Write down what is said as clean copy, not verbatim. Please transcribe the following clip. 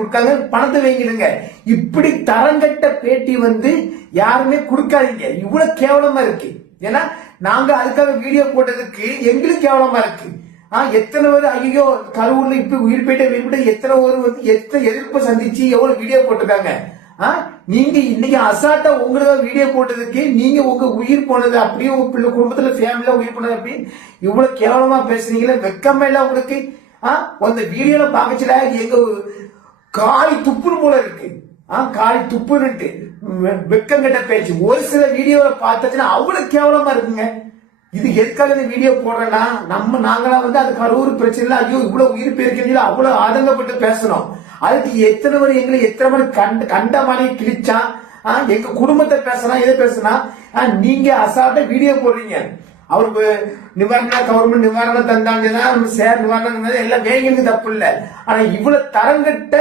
கொடுக்காங்க, பணத்தை வாங்கிடுங்க. இப்படி தரங்கட்ட பேட்டி வந்து யாருமே கொடுக்காதீங்க. இவ்வளவு கேவலமா இருக்கு. ஏன்னா நாங்க அதுக்காக வீடியோ போட்டதுக்கு எங்களுக்கு கேவலமா இருக்கு. எத்தனை பேர் ஐயோ கரூர்ல இப்ப உயிர் போயிட்ட எத்தனை பேர் வந்து எத்தனை எதிர்ப்பு சந்திச்சு எவ்வளவு வீடியோ போட்டிருக்காங்க. நீங்க இன்னைக்கு அசால்ட்டா உங்களுக்கு வீடியோ போட்டதுக்கு நீங்க உங்க உயிர் போனது அப்படியே உங்க பிள்ளை குடும்பத்துல ஃபேமிலியா உயிர் போனது அப்படி இவ்வளவு கேவலமா பேசுறீங்களே, வெக்கமே இல்ல உங்களுக்கு? அந்த வீடியோல பாக்கச்சுல எங்க காய் துப்புன்னு போல இருக்கு. காய் துப்புன்னுட்டு வெக்கம் கட்ட பேச்சு. ஒரு சில வீடியோவை பார்த்துச்சுன்னா அவ்வளவு கேவலமா இருக்குங்க. இது எதுக்காக இந்த வீடியோ போடுறேன்னா நாங்களாம் வந்து அது கரூர் பிரச்சனை ஐயோ இவ்வளவு உயிர் போயிருக்கீங்களா அவ்வளவு ஆதங்கப்பட்டு பேசுறோம். அதுக்கு எத்தனை பேர் எங்களை எத்தனை பேர் கண்ட மாதிரி கிழிச்சான். எங்க குடும்பத்தை பேசுறான் எதை பேசுனா நீங்க அசால்ட்டா வீடியோ போடுறீங்க. அவருக்கு நிவாரணம் கவர்மெண்ட் நிவாரணம் தந்தாங்கன்னா சேர் நிவாரணம் எல்லாம் வேங்களுக்கு தப்பு இல்லை. ஆனா இவ்வளவு தரங்கட்ட